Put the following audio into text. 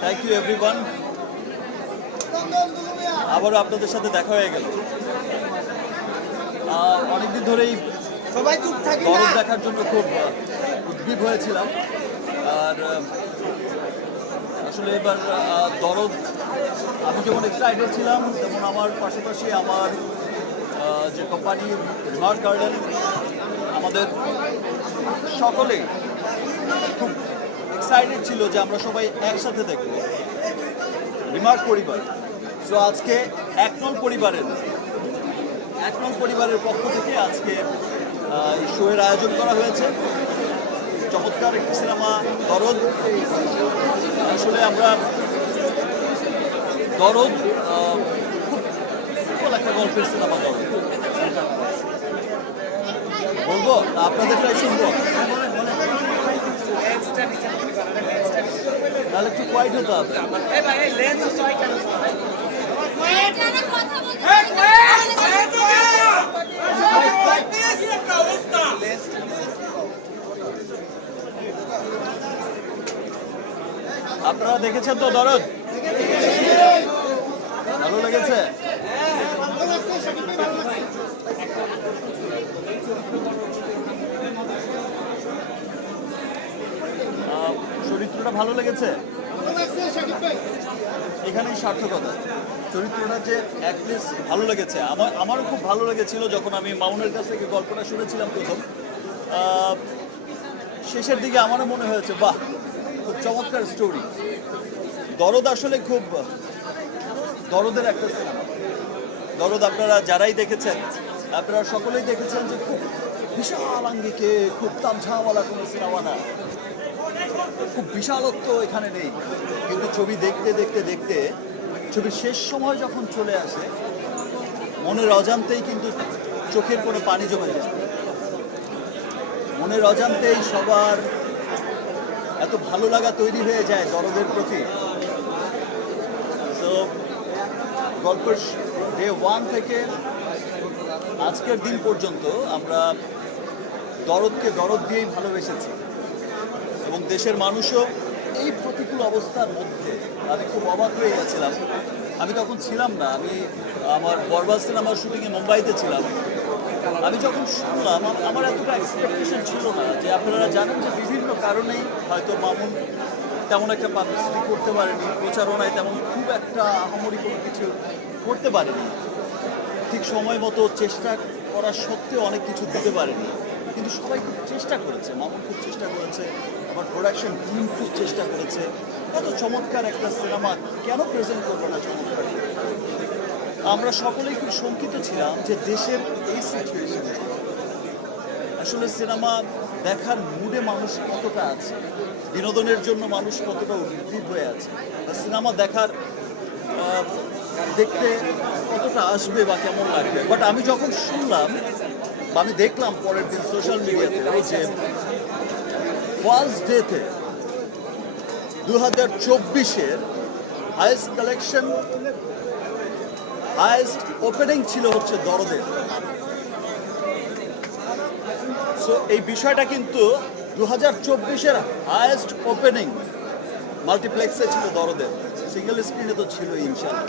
Thank you everyone আবারও আপনাদের সাথে দেখা হয়ে গেল। অনেকদিন ধরেই সবাই চুপ থাকি দরদ দেখার জন্য খুব উদ্গ্রীব হয়েছিলাম। আর আসলে এবার দরদ আমি যেমন এক্সাইটেড ছিলাম তেমন আমার পাশাপাশি আমার যে কোম্পানি রিমার্ক গার্ডেন আমাদের সকলেই খুব এক্সাইটেড ছিল যে আমরা সবাই একসাথে দেখব রিমার্ক পরিবার সো আজকে এক নং পরিবারের এক নং পরিবারের পক্ষ থেকে আজকে এই শোয়ের আয়োজন করা হয়েছে চমৎকার একটি সিনেমা দরদ আসলে আমরা দরদ খুব একটা গল্পের সিনেমা দরদ বলব আপনাদেরটাই শুনব তাহলে একটু কোয়াইট হতে হবে। আপনারা দেখেছেন তো দরদ? ভালো লেগেছে? চরিত্রটা ভালো লেগেছে? এখানেই সার্থকতা। চরিত্রটা যে অ্যাক্ট্রেস ভালো লেগেছে। আমার, আমারও খুব ভালো লেগেছিল যখন আমি মামুনের কাছ থেকে গল্পটা শুনেছিলাম প্রথম। শেষের দিকে আমারও মনে হয়েছে, বাহ, খুব চমৎকার স্টোরি দরদ আসলে খুব, দরদের একটা সিনেমা দরদ আপনারা যারাই দেখেছেন, আপনারা সকলেই দেখেছেন যে খুব বিশাল আঙ্গিকে, খুব তামঝাওয়ালা কোনো সিনেমা না। খুব বিশালত্ব এখানে নেই। কিন্তু ছবি দেখতে দেখতে দেখতে, ছবির শেষ সময় যখন চলে আসে, মনের অজান্তেই কিন্তু চোখের কোনো পানি জমে যায়। মনের অজান্তেই সবার এত ভালো লাগা তৈরি হয়ে যায় দরদের প্রতি। তো গল্পের ডে ওয়ান থেকে আজকের দিন পর্যন্ত আমরা দরদকে দরদ দিয়েই ভালোবেসেছি। এবং দেশের মানুষও এই প্রতিকূল অবস্থার মধ্যে আমি খুব অবাক হয়ে গেছিলাম। আমি তখন ছিলাম না, আমি আমার বরবাদ সিনেমার শুটিংয়ে মুম্বাইতে ছিলাম। আমি যখন শুনলাম, আমার এতটা এক্সপেকটেশন ছিল না যে আপনারা জানেন যে বিভিন্ন কারণেই হয়তো মামুন তেমন একটা পাবলিসিটি করতে পারেনি, প্রচারণায় তেমন খুব একটা আহামরি কোনো কিছু করতে পারেনি। ঠিক সময় মতো চেষ্টা করা সত্ত্বেও অনেক কিছু দিতে পারেনি। কিন্তু সবাই খুব চেষ্টা করেছে মামুন খুব চেষ্টা করেছে আমার প্রোডাকশন টিম খুব চেষ্টা করেছে। এত চমৎকার একটা সিনেমা কেন প্রেজেন্ট করব না চমৎকার? আমরা সকলেই খুব শঙ্কিত ছিলাম যে দেশের এই সিচুয়েশনে আসলে সিনেমা দেখার মুডে মানুষ কতটা আছে, বিনোদনের জন্য মানুষ কতটা উদ্গ্রীব হয়ে আছে সিনেমা দেখার দেখতে কতটা আসবে বা কেমন লাগবে? বাট আমি যখন শুনলাম আমি দেখলাম পরের দিন সোশ্যাল মিডিয়াতে যে ফার্স্ট ডেতে দু হাজার চব্বিশের হাইস্ট কালেকশন হাইস্ট ওপেনিং ছিল হচ্ছে দরদের সো এই বিষয়টা কিন্তু দু হাজার চব্বিশের হায়েস্ট ওপেনিং মাল্টিপ্লেক্সে ছিল দরদের সিঙ্গেল স্ক্রিনে তো ছিল ইনশাল্লাহ